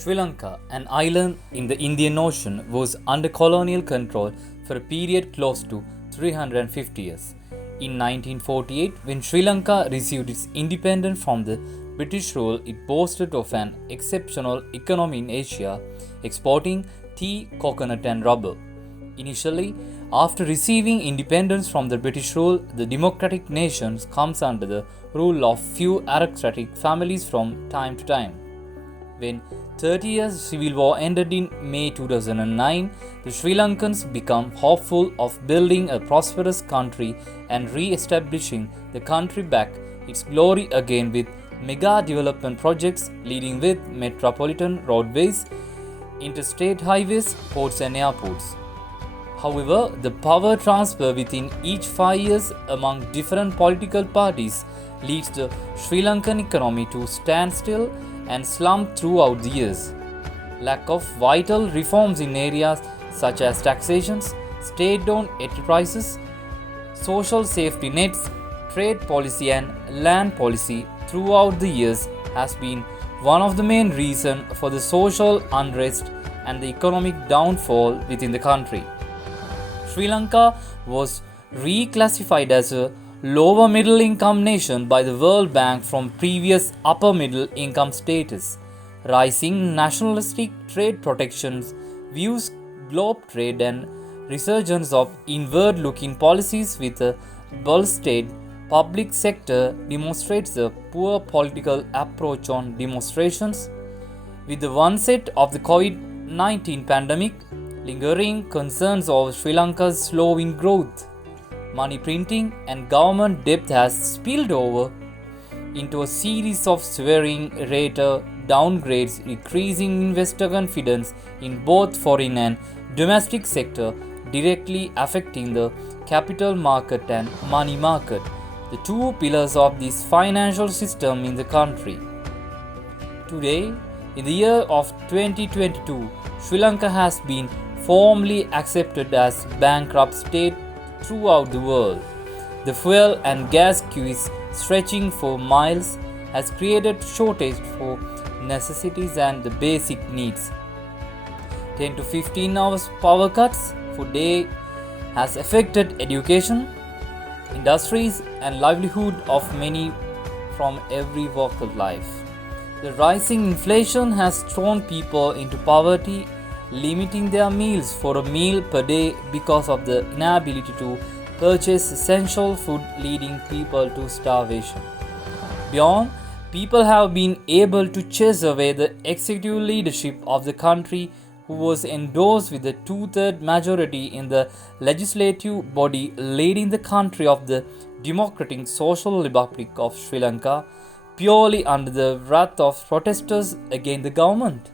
Sri Lanka, an island in the Indian Ocean, was under colonial control for a period close to 350 years. In 1948, when Sri Lanka received its independence from the British rule, it boasted of an exceptional economy in Asia, exporting tea, coconut, and rubber. Initially, after receiving independence from the British rule, the democratic nation comes under the rule of few aristocratic families from time to time. When 30 years civil war ended in May 2009, the Sri Lankans became hopeful of building a prosperous country and re-establishing the country back its glory again with mega development projects leading with metropolitan roadways, interstate highways, ports and airports. However, the power transfer within each 5 years among different political parties leads the Sri Lankan economy to stand still and slump throughout the years. Lack of vital reforms in areas such as taxations, state-owned enterprises, social safety nets, trade policy and land policy throughout the years has been one of the main reasons for the social unrest and the economic downfall within the country. Sri Lanka was reclassified as a lower middle income nation by the World Bank from previous upper middle income status. Rising nationalistic trade protections views globe trade and resurgence of inward looking policies with a bolstered public sector demonstrates a poor political approach on demonstrations. With the onset of the COVID-19 pandemic, lingering concerns of Sri Lanka's slowing growth, money printing and government debt has spilled over into a series of severing rate downgrades, increasing investor confidence in both foreign and domestic sector, directly affecting the capital market and money market, the two pillars of this financial system in the country. Today, in the year of 2022, Sri Lanka has been formally accepted as bankrupt state throughout the world. The fuel and gas queues stretching for miles has created shortage for necessities and the basic needs. 10 to 15 hours power cuts for day has affected education, industries and livelihood of many from every walk of life. The rising inflation has thrown people into poverty, limiting their meals for a meal per day because of the inability to purchase essential food, leading people to starvation. Beyond, people have been able to chase away the executive leadership of the country, who was endorsed with a two-thirds majority in the legislative body leading the country of the Democratic Social Republic of Sri Lanka, purely under the wrath of protesters against the government.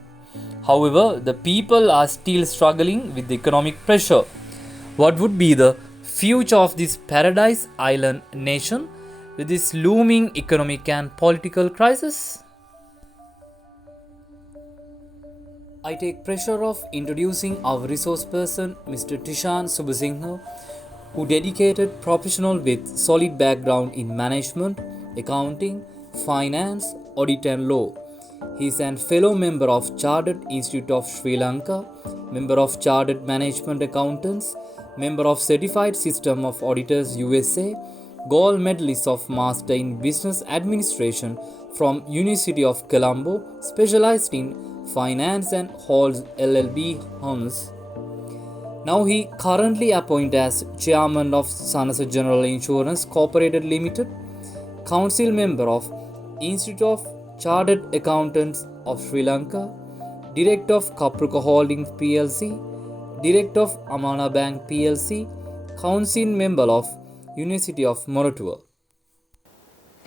However, the people are still struggling with the economic pressure. What would be the future of this paradise island nation with this looming economic and political crisis? I take pleasure of introducing our resource person, Mr. Tishan Subasinghe, who dedicated professional with solid background in management, accounting, finance, audit and law. He is an fellow member of Chartered Institute of Sri Lanka, member of Chartered Management Accountants, member of Certified System of Auditors USA, gold medalist of Master in Business Administration from University of Colombo, specialized in finance and holds LLB honors. Now he currently appointed as Chairman of Sanasa General Insurance Corporated Limited, Council member of Institute of Chartered Accountants of Sri Lanka, Director of Kapruka Holdings PLC, Director of Amana Bank PLC, Council member of University of Moratuwa.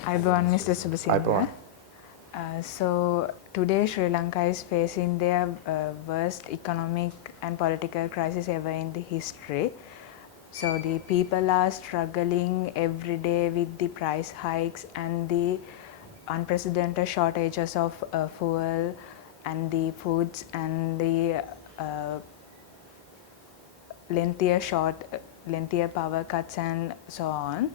Ayubowan Mr. Subasinghe. So today Sri Lanka is facing their worst economic and political crisis ever in the history. So the people are struggling every day with the price hikes and the unprecedented shortages of fuel and the foods and the lengthier power cuts and so on.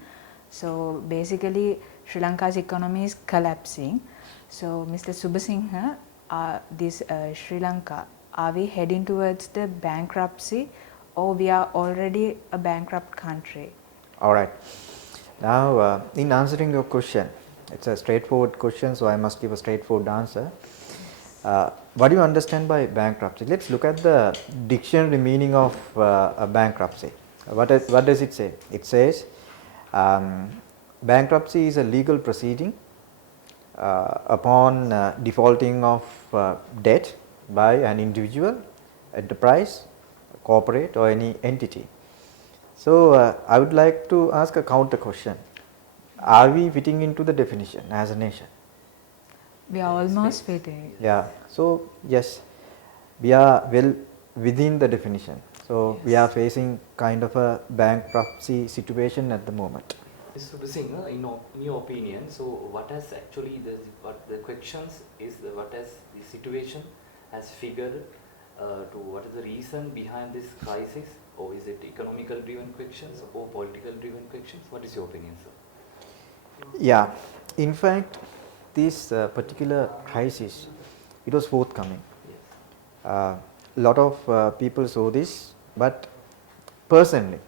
So basically Sri Lanka's economy is collapsing. So Mr. Subasinghe, this Sri Lanka, are we heading towards the bankruptcy, or we are already a bankrupt country? All right. Now, in answering your question, it's a straightforward question, so I must give a straightforward answer. What do you understand by bankruptcy? Let's look at the dictionary meaning of a bankruptcy. What does it say? It says bankruptcy is a legal proceeding upon defaulting of debt by an individual, enterprise, corporate or any entity. So, I would like to ask a counter question. Are we fitting into the definition as a nation? We are almost fitting. Yeah. So, yes, we are well within the definition. So, yes, we are facing kind of a bankruptcy situation at the moment. Subasinghe, in your opinion, so what has actually what the questions is what has the situation has figured to what is the reason behind this crisis, or is it economical driven questions or political driven questions? What is your opinion, sir? Yeah, in fact, this particular crisis, it was forthcoming. A lot of people saw this, but personally,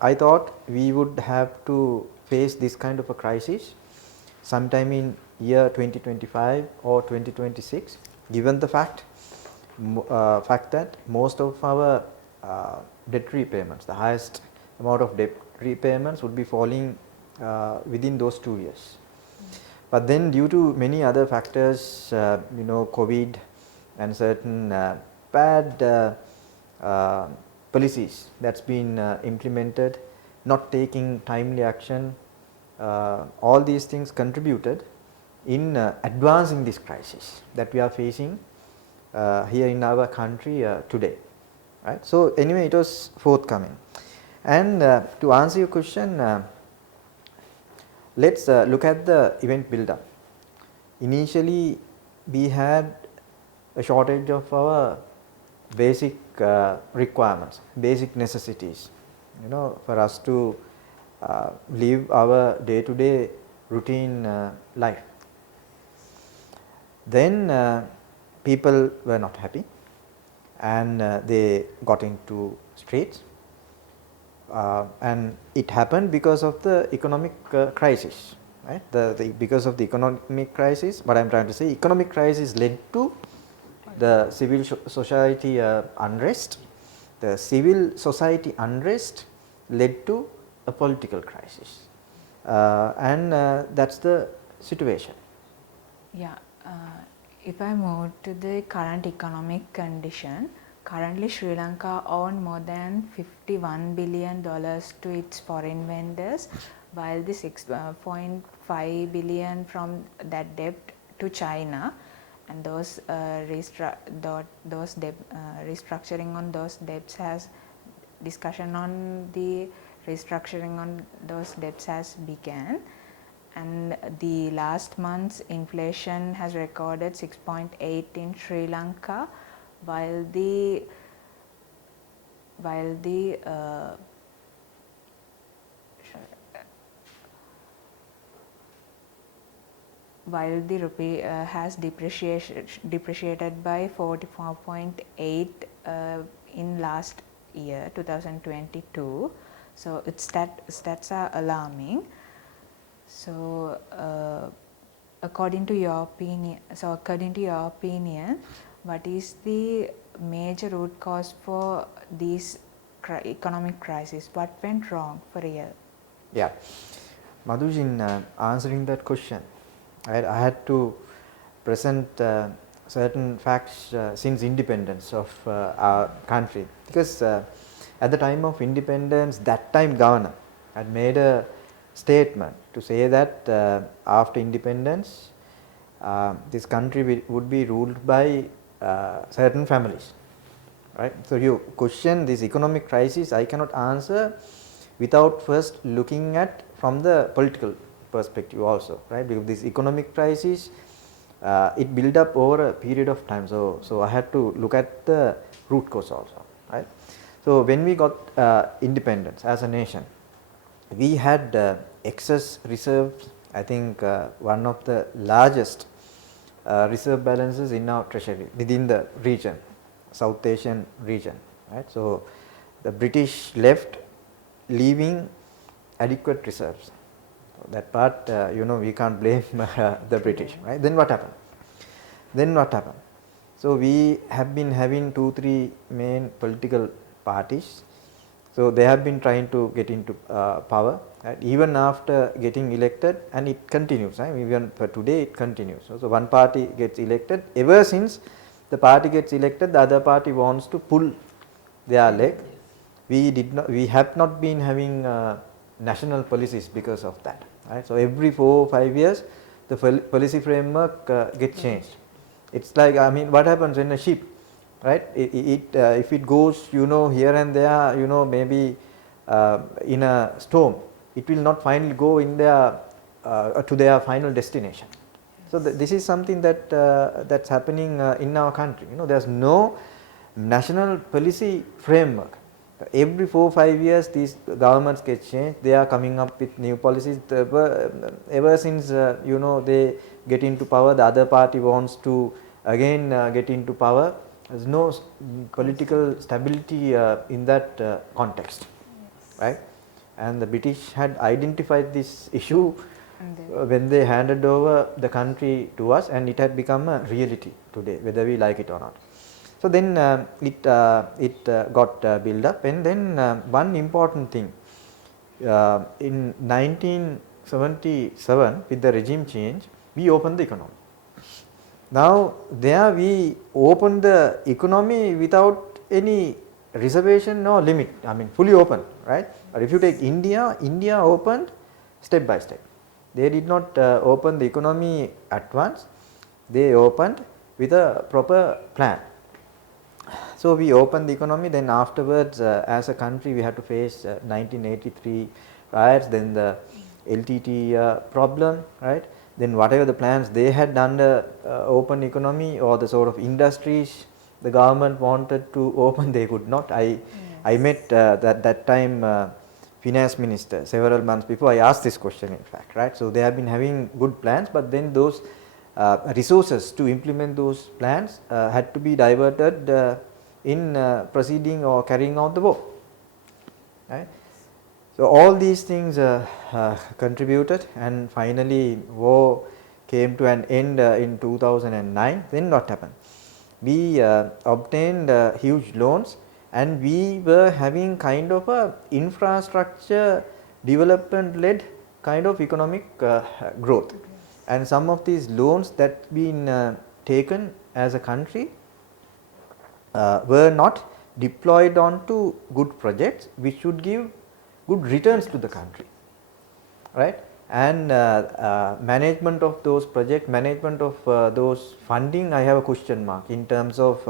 I thought we would have to face this kind of a crisis sometime in year 2025 or 2026, given the fact that most of our debt repayments, the highest amount of debt repayments would be falling within those 2 years. But then due to many other factors, COVID and certain bad policies that's been implemented, not taking timely action, all these things contributed in advancing this crisis that we are facing here in our country today, right? So anyway, it was forthcoming. And to answer your question, let's look at the event build-up. Initially, we had a shortage of our basic requirements, basic necessities, for us to live our day-to-day routine life. Then people were not happy, and they got into streets, and it happened because of the economic crisis, right? Because of the economic crisis, what I am trying to say, economic crisis led to the civil society unrest. The civil society unrest led to a political crisis, and that's the situation. Yeah, if I move to the current economic condition, currently Sri Lanka owns more than $51 billion to its foreign vendors, while the 6.5 billion from that debt to China, and those restructuring on those debts has discussion on the restructuring on those debts has begun, and the last month's inflation has recorded 6.8 in Sri Lanka, while the rupee has depreciated by 44.8 in last year 2022. So its stats are alarming. So according to your opinion, what is the major root cause for this economic crisis? What went wrong for real? Yeah, Madhuj, in answering that question, I had to present certain facts since independence of our country, because at the time of independence, that time governor had made a statement to say that after independence, this country would be ruled by certain families, right? So you question this economic crisis, I cannot answer without first looking at from the political perspective also, right? Because this economic crisis, it built up over a period of time, so I had to look at the root cause also, right? So when we got independence as a nation, we had excess reserves. I think one of the largest reserve balances in our treasury within the region, South Asian region, right. So, the British left leaving adequate reserves. So, that part we can't blame the British, right. Then what happened? So, we have been having 2-3 main political parties. So, they have been trying to get into power, right, even after getting elected, and it continues, right, even for today it continues. So, one party gets elected, ever since the party gets elected the other party wants to pull their leg. We have not been having national policies because of that, right. So, every 4 or 5 years the policy framework gets changed. It's like, I mean, what happens when a ship, right, if it goes here and there, maybe in a storm, it will not finally go in their to their final destination. So, this is something that that's happening in our country. There's no national policy framework. Every 4 or 5 years these governments get changed, they are coming up with new policies. Ever since they get into power, the other party wants to again get into power. There's no political stability in that context, right. And the British had identified this issue when they handed over the country to us, and it had become a reality today, whether we like it or not. So, then it got built up, and then one important thing, in 1977 with the regime change, we opened the economy. Now, there we opened the economy without any reservation or limit, I mean fully open, right. Or if you take India, India opened step by step. They did not open the economy at once, they opened with a proper plan. So, we opened the economy, then afterwards as a country we had to face 1983 riots, then the LTT problem, right. Then whatever the plans they had under open economy or the sort of industries the government wanted to open, they could not. I met that time finance minister several months before. I asked this question in fact, right. So, they have been having good plans, but then those resources to implement those plans had to be diverted in proceeding or carrying out the war, right. So, all these things contributed, and finally war came to an end in 2009. Then what happened? We obtained huge loans, and we were having kind of a infrastructure development led kind of economic growth, and some of these loans that been taken as a country were not deployed onto good projects which should give good returns to the country, right. And management of those projects, management of those funding, I have a question mark in terms of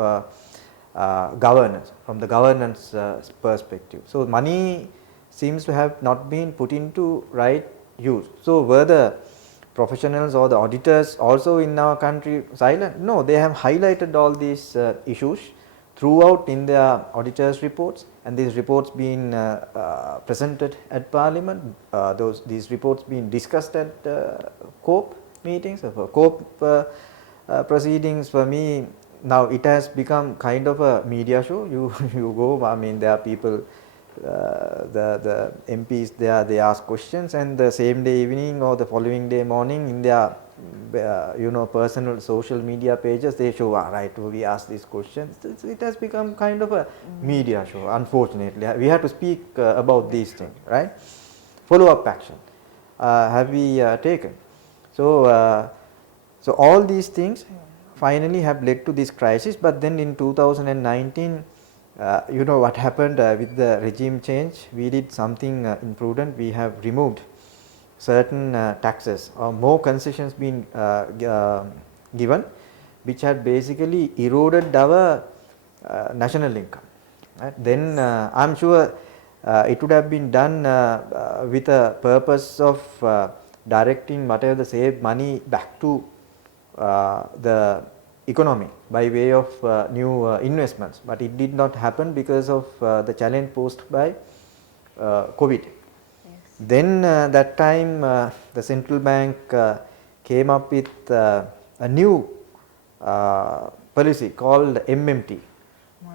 governance, from the governance perspective. So, money seems to have not been put into right use. So, were the professionals or the auditors also in our country silent? No, they have highlighted all these issues throughout in their auditors reports, and these reports being presented at parliament, these reports being discussed at COPE meetings, COPE proceedings. For me now it has become kind of a media show. You go, I mean there are people, the MPs there, they ask questions, and the same day evening or the following day morning in their personal social media pages they show, right, we ask these questions. It has become kind of a media show, unfortunately. We have to speak about these things, right. Follow up action have we taken. So, so all these things finally have led to this crisis, but then in 2019 what happened with the regime change, we did something imprudent. We have removed certain taxes or more concessions been given, which had basically eroded our national income, right. Then I am sure it would have been done with a purpose of directing whatever the saved money back to the economy by way of new investments, but it did not happen because of the challenge posed by COVID. Then that time the central bank came up with a new policy called MMT,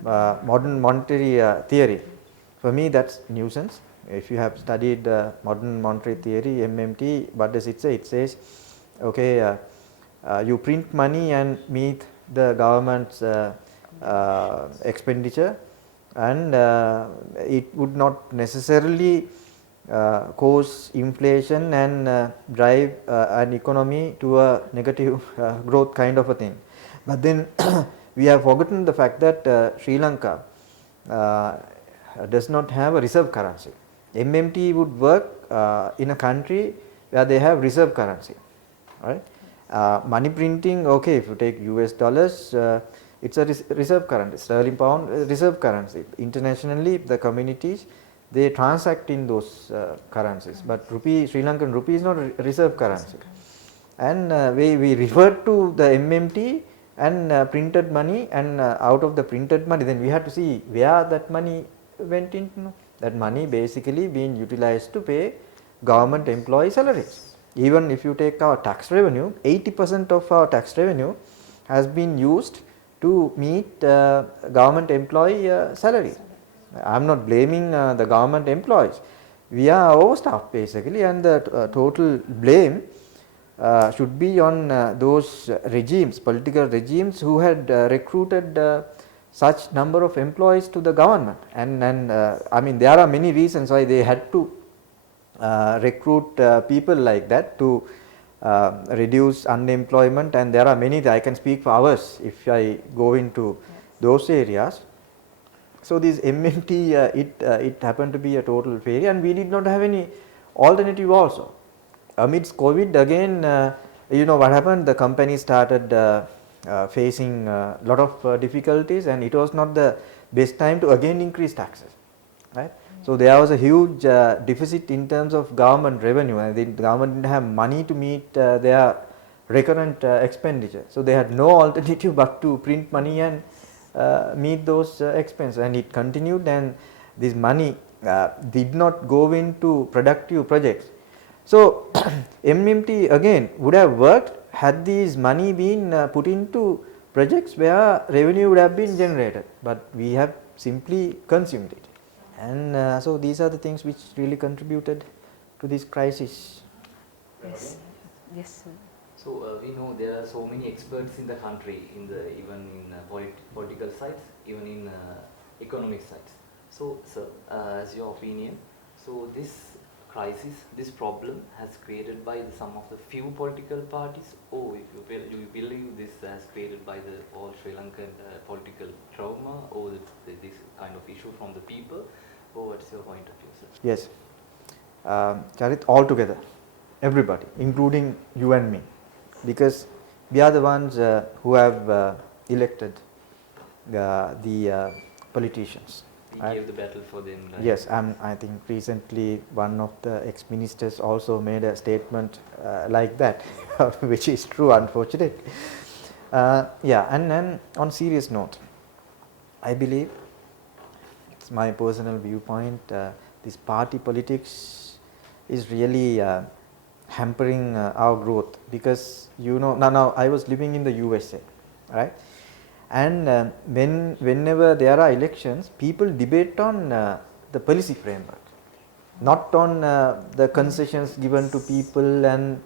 modern monetary theory. For me, that's nuisance. If you have studied modern monetary theory, MMT, what does it say? It says, okay, you print money and meet the government's expenditure, and it would not necessarily cause inflation and drive an economy to a negative growth kind of a thing. But then we have forgotten the fact that Sri Lanka does not have a reserve currency. MMT would work in a country where they have reserve currency, right? Money printing, okay, if you take US dollars, it's a reserve currency, sterling pound, reserve currency. Internationally, the communities, they transact in those currencies, but rupee, Sri Lankan rupee is not a reserve currency. And we refer to the MMT and printed money, and out of the printed money, then we have to see where that money went into. That money basically being utilized to pay government employee salaries. Even if you take our tax revenue, 80% of our tax revenue has been used to meet government employee salary. I am not blaming the government employees. We are overstaffed basically, and the total blame should be on those regimes, political regimes who had recruited such number of employees to the government. And I mean, there are many reasons why they had to recruit people like that to reduce unemployment, and there are many. I can speak for hours if I go into those areas. So this MMT, it happened to be a total failure, and we did not have any alternative also. Amidst COVID, again, you know what happened, the company started facing a lot of difficulties, and it was not the best time to again increase taxes, right? So there was a huge deficit in terms of government revenue, and the government didn't have money to meet their recurrent expenditure. So they had no alternative but to print money and meet those expenses, and it continued, and this money did not go into productive projects. So MMT again would have worked had these money been put into projects where revenue would have been generated, but we have simply consumed it. And so these are the things which really contributed to this crisis. Yes. Yes, sir. So we know there are so many experts in the country, even in political sides, even in economic sides. So, sir, as your opinion, so this crisis, this problem has created by some of the few political parties, or if you believe this has created by the all Sri Lankan political trauma, or this kind of issue from the people, or what's your point of view, sir? Yes, Charit, all together, everybody, including you and me, because we are the ones who have elected the politicians. We gave the battle for them. Right? Yes, I think recently one of the ex-ministers also made a statement like that, which is true, unfortunately. Yeah, and then on serious note, I believe, it's my personal viewpoint, this party politics is really hampering our growth, because you know, now I was living in the USA, right? And whenever there are elections, people debate on the policy framework, not on the concessions given to people and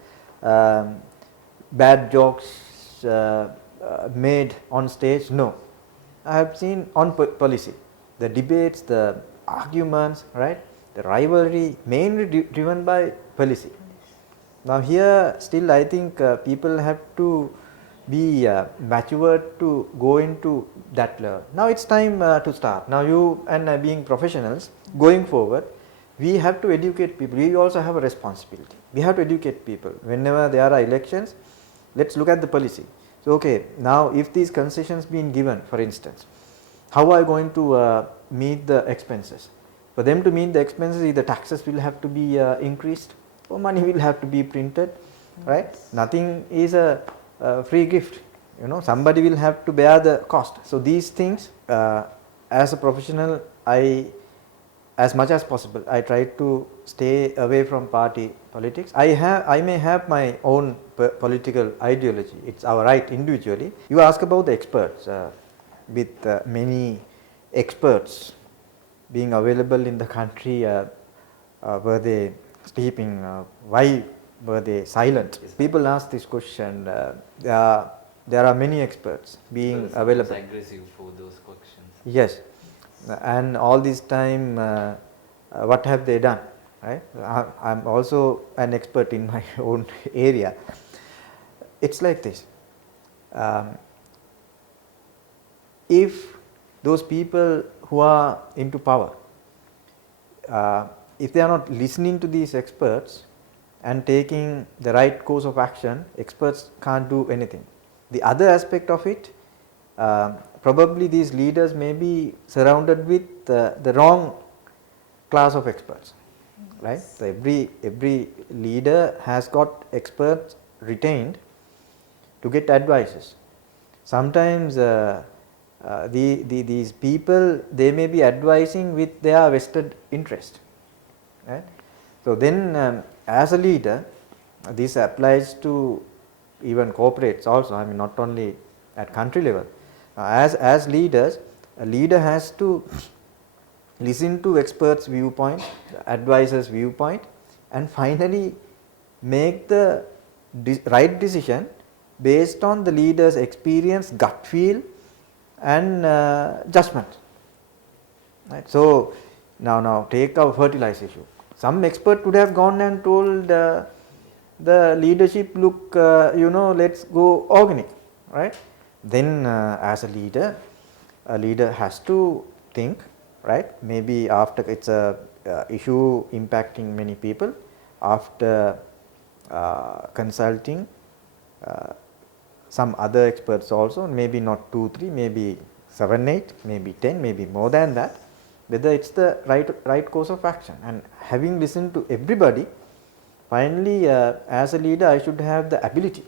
bad jokes made on stage. No, I have seen on policy, the debates, the arguments, right, the rivalry mainly driven by policy. Now here still I think people have to be matured to go into that level. Now it's time to start. Now you and being professionals, going forward, we have to educate people. We also have a responsibility. We have to educate people. Whenever there are elections, let's look at the policy. So okay, now if these concessions being given, for instance, how are you going to meet the expenses? For them to meet the expenses, either taxes will have to be increased, or money will have to be printed, right? Nothing is a free gift, you know, somebody will have to bear the cost. So these things, as a professional, I as much as possible I try to stay away from party politics. I may have my own political ideology, it's our right individually. You ask about the experts, with many experts being available in the country, were they sleeping, why were they silent? People ask this question. There are many experts being available. Aggressive for those questions. Yes, and all this time, what have they done? Right? I am also an expert in my own area. It's like this. If those people who are into power, if they are not listening to these experts and taking the right course of action, experts can't do anything. The other aspect of it, probably these leaders may be surrounded with the wrong class of experts, right? So every leader has got experts retained to get advices. Sometimes these people, they may be advising with their vested interest, right? So then as a leader, this applies to even corporates also, I mean not only at country level. As leaders, a leader has to listen to experts' viewpoint, advisors' viewpoint, and finally make the right decision based on the leader's experience, gut feel, and judgment. Right. So now take our fertilizer issue. Some expert would have gone and told the leadership, look, let's go organic, right? Then as a leader has to think, right? Maybe after it's a issue impacting many people, after consulting some other experts also, maybe not 2, 3, maybe 7, 8, maybe 10, maybe more than that, whether it's the right course of action. And having listened to everybody, finally as a leader I should have the ability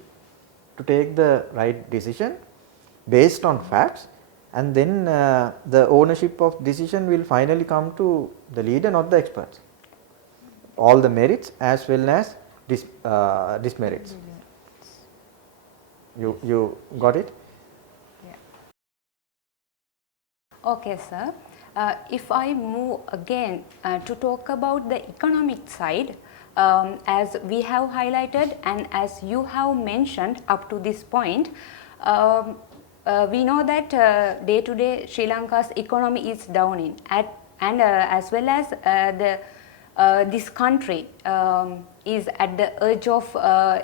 to take the right decision based on facts, and then the ownership of decision will finally come to the leader, not the experts. All the merits as well as dismerits. You got it? Yeah. Okay, sir. If I move again to talk about the economic side, as we have highlighted and as you have mentioned up to this point, we know that day to day Sri Lanka's economy is down and as well as this country is at the edge of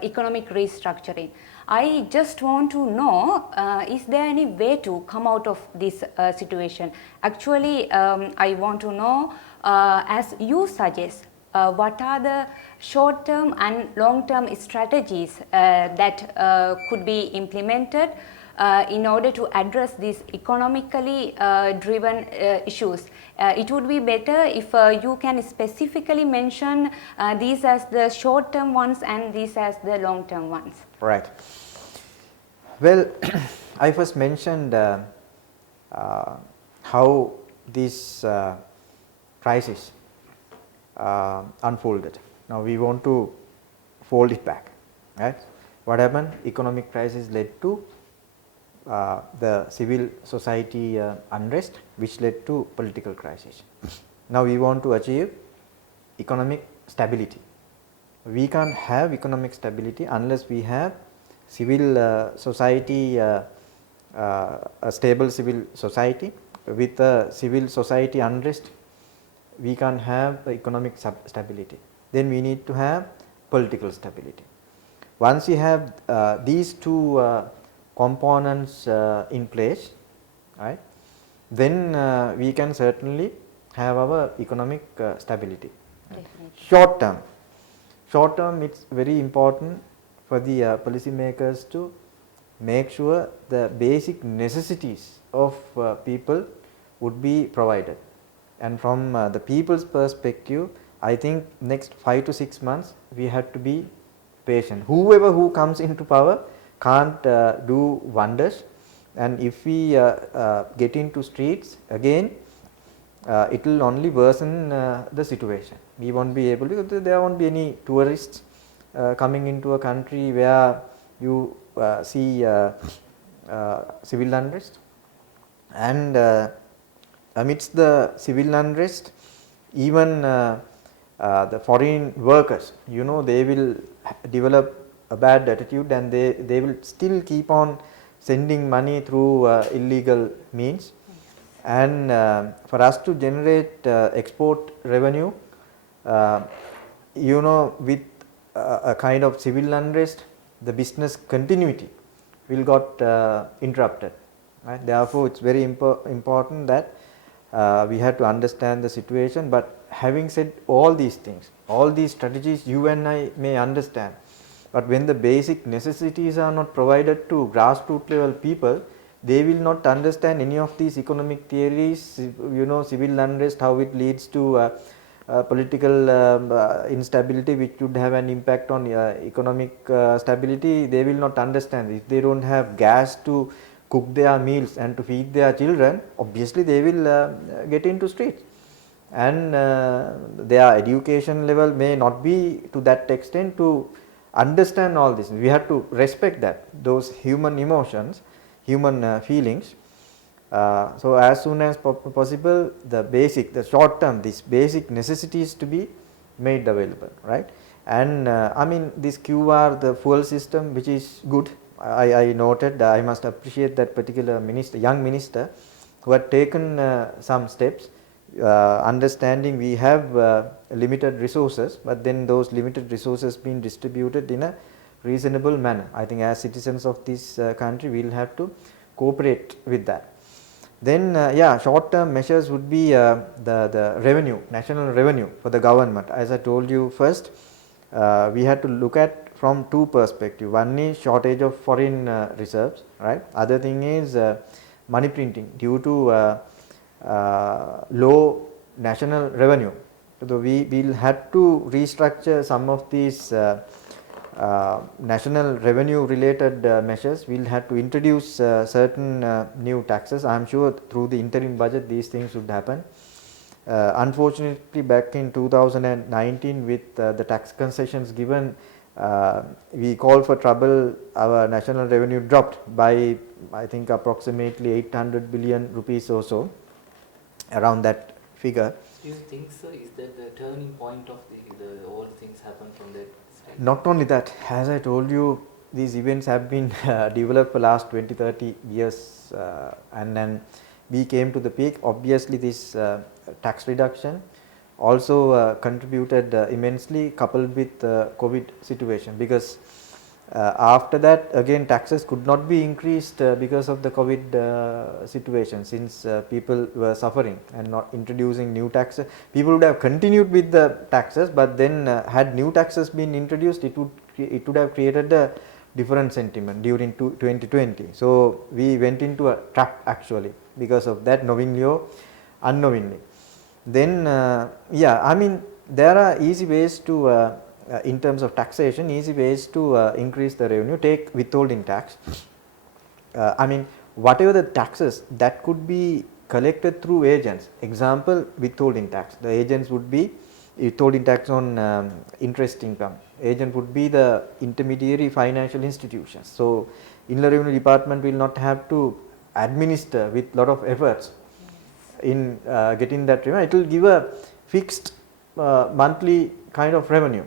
economic restructuring. I just want to know, is there any way to come out of this situation? Actually, I want to know, as you suggest, what are the short term and long term strategies that could be implemented in order to address these economically driven issues. It would be better if you can specifically mention these as the short term ones and these as the long term ones. Right. Well, I first mentioned how this crisis unfolded. Now we want to fold it back, right? What happened? Economic crisis led to the civil society unrest, which led to political crisis. Now we want to achieve economic stability. We can't have economic stability unless we have civil society, a stable civil society. With civil society unrest, we can't have economic stability. Then we need to have political stability. Once we have these two components in place, right, then we can certainly have our economic stability. Definitely. Short term, it's very important for the policy makers to make sure the basic necessities of people would be provided. And from the people's perspective, I think next 5 to 6 months we have to be patient. Whoever who comes into power can't do wonders, and if we get into streets again, it will only worsen the situation. We won't be able, because there won't be any tourists coming into a country where you see civil unrest, and amidst the civil unrest, even the foreign workers, they will develop a bad attitude, and they will still keep on sending money through illegal means. And for us to generate export revenue, with a kind of civil unrest, the business continuity will got interrupted. Right? Therefore, it's very important that we have to understand the situation. But having said all these things, all these strategies you and I may understand, but when the basic necessities are not provided to grassroots level people, they will not understand any of these economic theories, civil unrest, how it leads to political instability, which would have an impact on economic stability. They will not understand. If they don't have gas to cook their meals and to feed their children, obviously they will get into streets, and their education level may not be to that extent to understand all this. We have to respect that, those human emotions, human feelings. So as soon as possible, the short term, these basic necessities to be made available, right? And I mean, this QR, the fuel system, which is good. I noted, I must appreciate that particular minister, young minister, who had taken some steps, understanding we have limited resources, but then those limited resources being distributed in a reasonable manner. I think as citizens of this country, we will have to cooperate with that. Then short term measures would be the revenue, national revenue for the government. As I told you, first we had to look at from two perspectives. One is shortage of foreign reserves, right? Other thing is money printing due to low national revenue. So we will have to restructure some of these national revenue related measures. We will have to introduce certain new taxes. I am sure through the interim budget these things would happen. Unfortunately, back in 2019, with the tax concessions given, we called for trouble. Our national revenue dropped by, I think, approximately 800 billion rupees or so, around that figure. Do you think so? Is that the turning point of the all things happen from that stage? Not only that, as I told you, these events have been developed for last 20-30 years, and then we came to the peak. Obviously, this tax reduction also contributed immensely, coupled with COVID situation, because after that again taxes could not be increased because of the COVID situation, since people were suffering and not introducing new taxes. People would have continued with the taxes, but then had new taxes been introduced, it would have created a different sentiment during 2020. So we went into a trap actually because of that, knowingly or unknowingly. Then I mean, there are easy ways to in terms of taxation, easy ways to increase the revenue. Take withholding tax. I mean, whatever the taxes that could be collected through agents, example withholding tax, the agents would be withholding tax on interest income. Agent would be the intermediary financial institutions. So Inland Revenue Department will not have to administer with lot of efforts in getting that revenue. It will give a fixed monthly kind of revenue.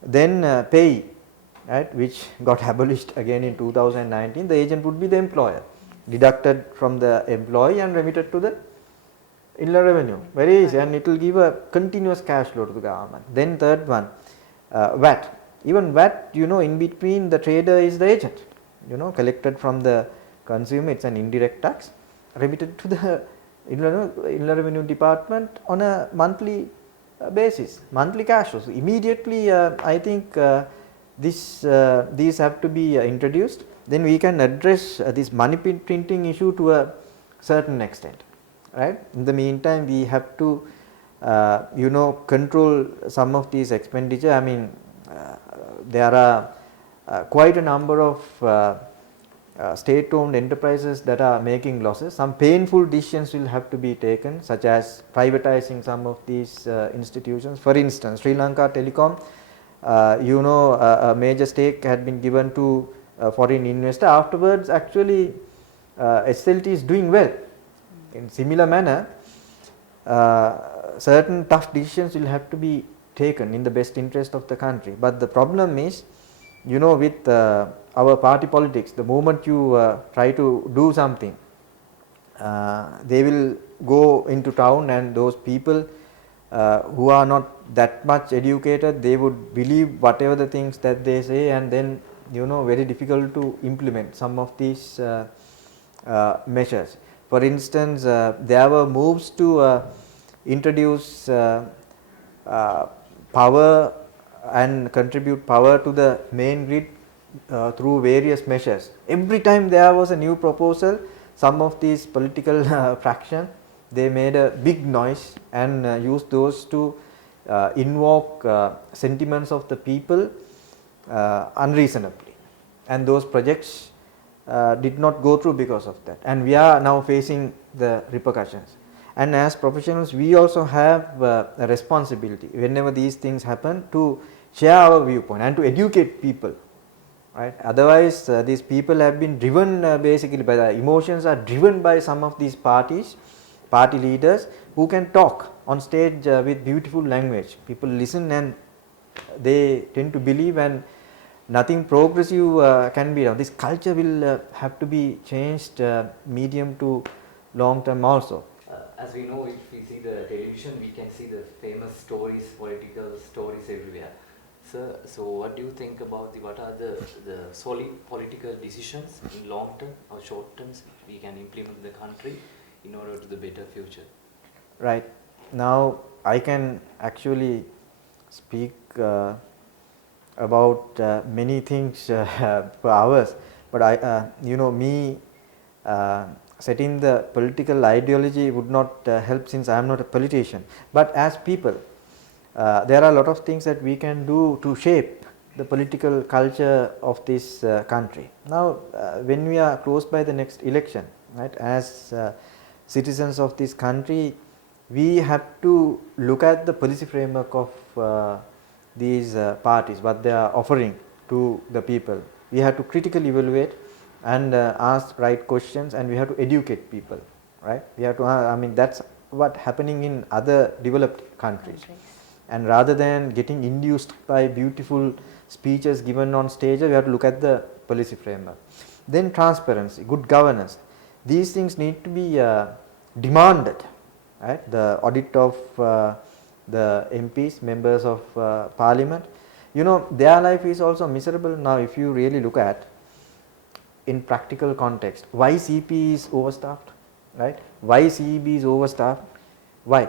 Then pay, right, which got abolished again in 2019. The agent would be the employer, deducted from the employee and remitted to the inland revenue. Very easy, and it will give a continuous cash flow to the government. Then third one, VAT. Even VAT, in between the trader is the agent, collected from the consumer. It's an indirect tax remitted to the Inland Revenue Department on a monthly basis, monthly cash flows. Immediately, I think these have to be introduced. Then we can address this money printing issue to a certain extent, right? In the meantime, we have to control some of these expenditure. I mean, there are quite a number of state-owned enterprises that are making losses, some painful decisions will have to be taken, such as privatizing some of these institutions. For instance, Sri Lanka Telecom, a major stake had been given to a foreign investor. Afterwards, actually, SLT is doing well. In similar manner, certain tough decisions will have to be taken in the best interest of the country. But the problem is, with our party politics, the moment you try to do something, they will go into town, and those people who are not that much educated, they would believe whatever the things that they say, and then very difficult to implement some of these measures. For instance, there were moves to introduce power and contribute power to the main grid through various measures. Every time there was a new proposal, some of these political fraction, they made a big noise and used those to invoke sentiments of the people unreasonably, and those projects did not go through because of that, and we are now facing the repercussions. And as professionals, we also have a responsibility whenever these things happen to share our viewpoint and to educate people, right? Otherwise, these people have been driven basically by the emotions, are driven by some of these party leaders who can talk on stage with beautiful language. People listen and they tend to believe, and nothing progressive can be done. This culture will have to be changed medium to long term also. As we know, if we see the television, we can see the famous stories, political stories everywhere. So what do you think about what are the solid political decisions in long term or short terms we can implement in the country in order to the better future? Right. Now I can actually speak about many things for hours, but setting the political ideology would not help, since I am not a politician. But as people, there are a lot of things that we can do to shape the political culture of this country. Now, when we are close by the next election, right, as citizens of this country, we have to look at the policy framework of these parties, what they are offering to the people. We have to critically evaluate and ask right questions, and we have to educate people, right? We have to, that's what happening in other developed countries. And rather than getting induced by beautiful speeches given on stage, we have to look at the policy framework. Then transparency, good governance. These things need to be demanded, right? The audit of the MPs, members of parliament, their life is also miserable now. If you really look at in practical context, why CP is overstaffed, right? Why CEB is overstaffed? Why?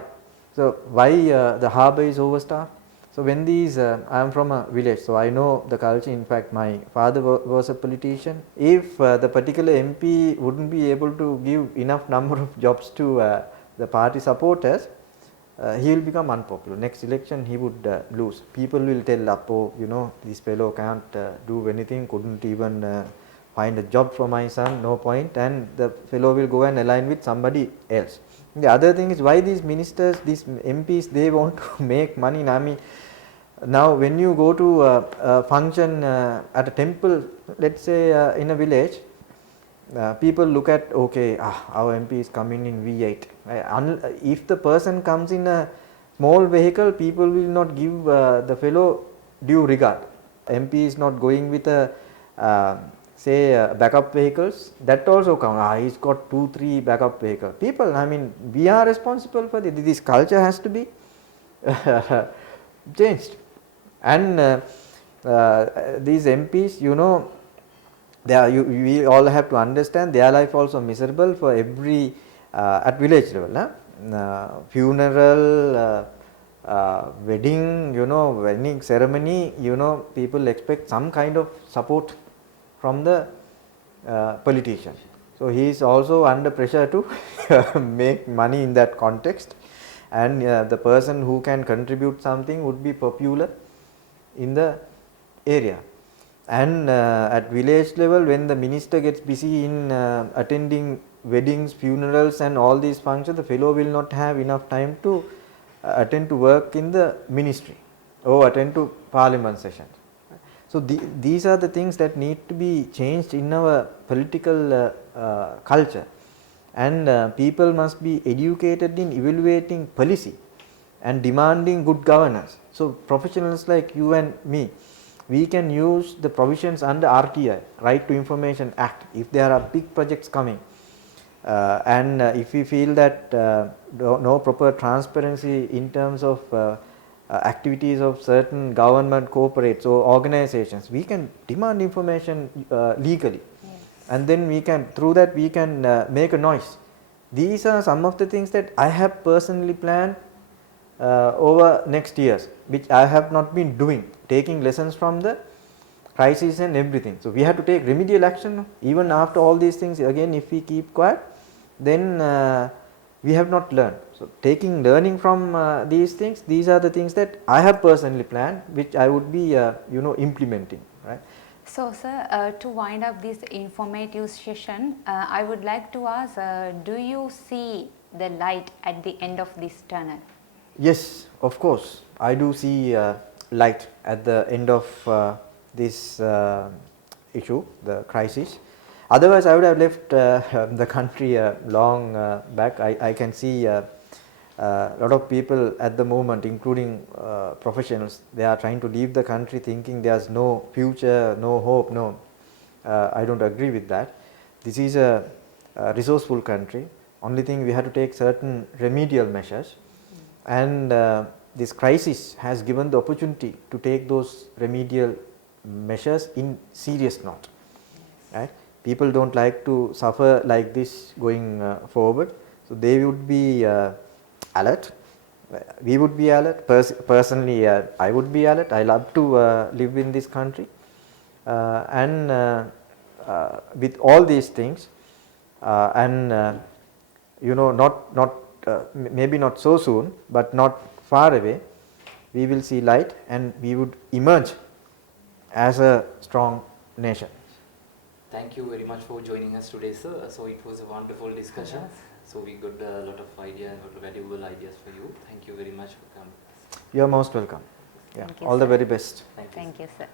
So why the harbour is overstaffed? So when these, I am from a village, so I know the culture. In fact, my father was a politician. If the particular MP wouldn't be able to give enough number of jobs to the party supporters, he will become unpopular. Next election he would lose. People will tell, oh, this fellow can't do anything, couldn't even find a job for my son, no point, and the fellow will go and align with somebody else. The other thing is, why these ministers, these MPs, they want to make money. Now when you go to a function at a temple, let's say in a village, people look at, okay, our MP is coming in V8. If the person comes in a small vehicle, people will not give the fellow due regard. MP is not going with a backup vehicles, that also count. He's got 2-3 backup vehicles. People, we are responsible for this. This culture has to be changed. And these MPs, we all have to understand their life also miserable for every at village level. Funeral, wedding, wedding ceremony, people expect some kind of support from the politician. So he is also under pressure to make money in that context, and the person who can contribute something would be popular in the area. And at village level, when the minister gets busy in attending weddings, funerals and all these functions, the fellow will not have enough time to attend to work in the ministry or attend to parliament sessions. So these are the things that need to be changed in our political culture, and people must be educated in evaluating policy and demanding good governance. So professionals like you and me, we can use the provisions under RTI, Right to Information Act, if there are big projects coming, and if we feel that no proper transparency in terms of activities of certain government corporates or organizations, we can demand information legally. Yes. And then we can, through that we can make a noise. These are some of the things that I have personally planned over next years, which I have not been doing, taking lessons from the crisis and everything. So we have to take remedial action even after all these things. Again, if we keep quiet, then we have not learned. So learning from these things, these are the things that I have personally planned, which I would be implementing, right? So sir, to wind up this informative session, I would like to ask, do you see the light at the end of this tunnel? Yes, of course, I do see light at the end of this issue, the crisis. Otherwise, I would have left the country long back. I can see a lot of people at the moment, including professionals, they are trying to leave the country thinking there is no future, no hope. No, I do not agree with that. This is a resourceful country. Only thing, we have to take certain remedial measures, and this crisis has given the opportunity to take those remedial measures in serious note, right? People do not like to suffer like this going forward. So they would be alert, we would be alert, personally I would be alert. I love to live in this country, and with all these things, and maybe not so soon, but not far away, we will see light and we would emerge as a strong nation. Thank you very much for joining us today, sir. So it was a wonderful discussion. Yes. So we got a lot of ideas and a lot of valuable ideas for you. Thank you very much for coming. You are most welcome. Yeah. Thank you, All the sir. very best. Thank you. Thank you, sir.